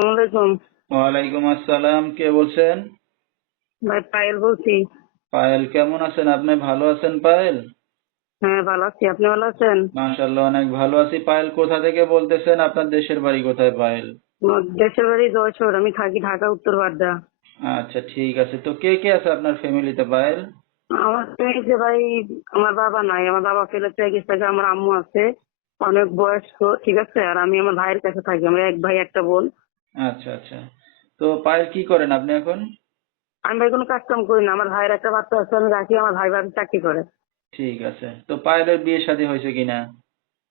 আসসালামাইকুম ওয়ালাইকুম আসসালাম কে বলছেন? ভাই পায়েল বলছি। পায়েল কেমন আছেন? আপনি ভালো আছেন পায়েল? হ্যাঁ ভালো আছি। আপনি ভালো আছেন? অনেক ভালো আছি। পায়েল কোথা থেকে বলতেছেন? আপনার দেশের বাড়ি কোথায় পায়েল? দেশের বাড়ি যশোর আমি থাকি ঢাকা উত্তর বাড্ডা। আচ্ছা ঠিক আছে। তো কে কে আছে আপনার ফ্যামিলিতে পায়েল? আমার ফ্যামিলিতে ভাই আমার বাবা নাই। আমার বাবা ফেলে চলে গেছে আমার আম্মু আছে। অনেক বয়স্ক ঠিক আছে? আর আমি আমার ভাইয়ের কাছে থাকি। আমরা এক ভাই একটা বোন। আচ্ছা আচ্ছা। তো পায়েল কি করেন আপনি এখন? আমি ভাই কোনো কাজ কাম করি না। আমার ভাইয়ের একটা বাচ্চা আছে আমি রাখি আমার ভাই ভাবি চাকরি করে। ঠিক আছে। তো পায়েলের বিয়ে শাদী হয়েছে কিনা?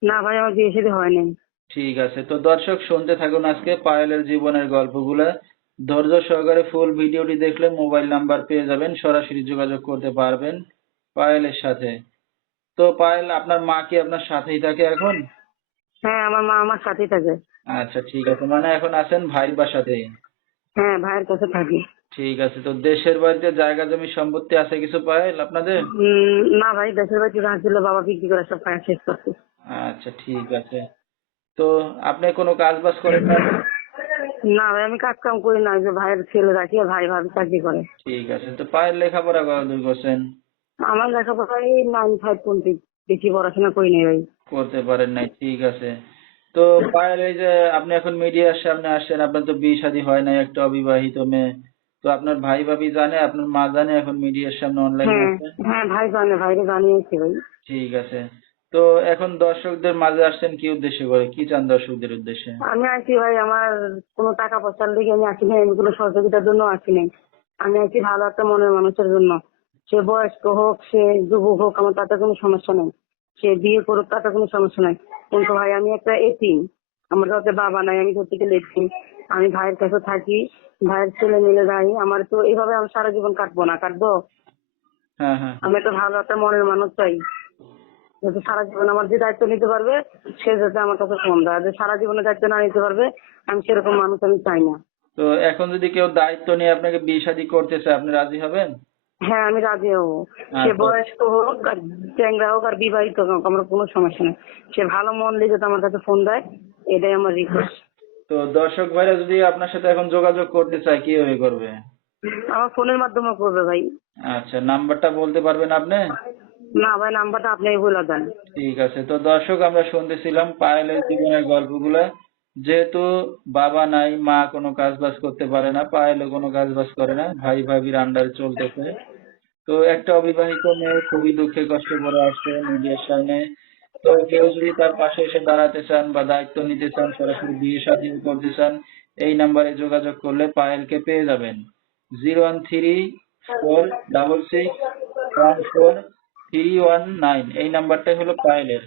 না ভাই আমার বিয়ে শাদী হয়নি। ঠিক আছে। তো দর্শক শুনতে থাকুন আজকে পায়েলের জীবনের গল্পগুলো। ধৈর্য সহকারে ফুল ভিডিওটি দেখলে মোবাইল নাম্বার পেয়ে যাবেন সরাসরি যোগাযোগ করতে পারবেন পায়েলের সাথে। তো পায়েল আপনার মা কি আপনার সাথেই থাকে এখন? হ্যাঁ আমার মা আমার সাথেই থাকে। আচ্ছা ঠিক আছে। মানে এখন আছেন ভাইয়ের বাসাতে? হ্যাঁ ভাইয়ের কাছে থাকি। ঠিক আছে তো দেশের বাড়িতে জায়গা জমি সম্পত্তি আছে কিছু পায়েল আপনাদের? না ভাই দেশের বাড়িতে যা ছিল বাবা বিক্রি করে সব খাওয়া শেষ করছে। আচ্ছা ঠিক আছে। তো আপনি কোনো কাজ বাজ করেন না? না ভাই আমি কাজ কাম করি না যে ভাইয়ের ছেলে রাখি আর ভাই ভাবি চাকরি করে। ঠিক আছে তো পায়ের লেখাপড়া কতদূর করছেন? আমার লেখাপড়া এই নাইন ফাইভ পর্যন্ত বেশি পড়াশোনা করি নাই ভাই। করতে পারেন নাই ঠিক আছে। তো পায়েল এই যে আপনি এখন মিডিয়ার সামনে আসছেন আপনার তো বিয়ে শাদী হয় নাই একটা অবিবাহিত মেয়ে। তো আপনার ভাই ভাবি জানে আপনার মা জানে এখন মিডিয়ার সামনে অনলাইন হ্যাঁ হ্যাঁ ভাই জানে ভাইরে জানিয়েছি ভাই। ঠিক আছে। তো এখন দর্শকদের মাঝে আসছেন কি উদ্দেশ্যে করে? কি চান দর্শকদের উদ্দেশ্যে? আমি আছি ভাই আমার কোনো টাকা পয়সার দিকে আমি আসি নাই আমি কোনো সহযোগিতার জন্য আসি নাই। আমি আছি ভালো একটা মনের মানুষের জন্য। সে বয়স্ক হোক সে যুবক হোক আমার তাতে কোনো সমস্যা নেই। সে বিয়ে করুক তাতে কোনো সমস্যা নাই। কিন্তু ভাই আমি একটা এতিম। আমার কাছে বাবা নাই আমি সত্যি গেলে এতিম। আমি ভাইয়ের কাছে থাকি ভাইয়ের ছেলে মিলে যাই আমার তো এইভাবে আমি সারা জীবন কাটবো না কাটবো? হ্যাঁ হ্যাঁ। আমি একটা ভালো একটা মনের মানুষ চাই। যাতে সারা জীবন আমার যে দায়িত্ব নিতে পারবে সে যাতে আমার কাছে ফোন দেয়। যে সারা জীবনের দায়িত্ব না নিতে পারবে আমি সেরকম মানুষ আমি চাই না। তো এখন যদি কেউ দায়িত্ব নিয়ে আপনাকে বিয়ে শাদী করতে চায় আপনি রাজি হবেন? হ্যাঁ আমি রাজি হব। সে আচ্ছা। বয়স্ক হোক আর চ্যাংরা হোক আর বিবাহিত হোক আমার কোনো সমস্যা নেই। সে ভালো মন দিয়ে যাতে আমার কাছে ফোন দেয় এটাই আমার রিকোয়েস্ট তো দর্শক ভাইরা যদি আপনার সাথে এখন যোগাযোগ করতে চায় কীভাবে করবে? আমার ফোনের মাধ্যমে করবে ভাই। আচ্ছা নাম্বারটা বলতে পারবেন আপনি? না ভাই নাম্বারটা আপনি বলে দেন। ঠিক আছে তো দর্শক আমরা শুনতেছিলাম পায়েলের জীবনের গল্পগুলা। যেহেতু বাবা নাই, মা কোনো কাজ বাজ করতে পারে না পায়েলও কোনো কাজ বাজ করে না, ভাই ভাবির আন্ডারে চলতেছে। তো একটা অবিবাহিত মেয়ে খুবই দুঃখে কষ্টে পড়ে আসছে মিডিয়ার সামনে। তো কেউ যদি তার পাশে এসে দাঁড়াতে চান বা দায়িত্ব নিতে চান, সরাসরি বিয়ে শাদী করতে চান, এই নাম্বারে যোগাযোগ করলে পায়েলকে পেয়ে যাবেন। Zero one three four double six one four three one nine, এই নাম্বারটাই হলো পায়েলের।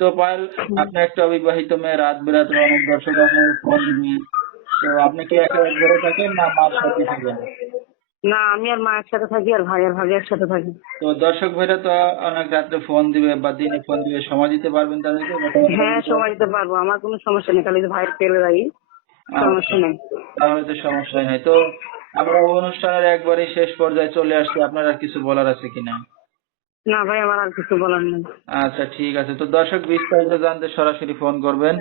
তো পায়েল আপনি একটা অবিবাহিত মেয়ে রাত বেরাতে অনেক দর্শক আপনার ফোন দিবে তো আপনি কি একা এক ঘরে থাকেন না মার সাথে থাকেন? না আমি আর মায়ের সাথে থাকি আর ভাই আর ভাবি একসাথে থাকি। তো দর্শক ভাইরা তো অনেক রাত্রে ফোন দিবে বা দিনে ফোন দিবে সময় দিতে পারবেন তাদেরকে? হ্যাঁ সময় দিতে পারব। আমার কোনো সমস্যা নেই খালি ভাইয়ের পেলে যাই সমস্যা নেই। তাহলে তো সমস্যা নাই। তো আমরা অনুষ্ঠানের একবারে শেষ পর্যায়ে চলে আসছি। আপনার আর কিছু বলার আছে কিনা? না ভাই, আমার আর কিছু বলার নেই। আচ্ছা ঠিক আছে। তো দর্শক, বিস্তারিত জানতে সরাসরি ফোন করবেন।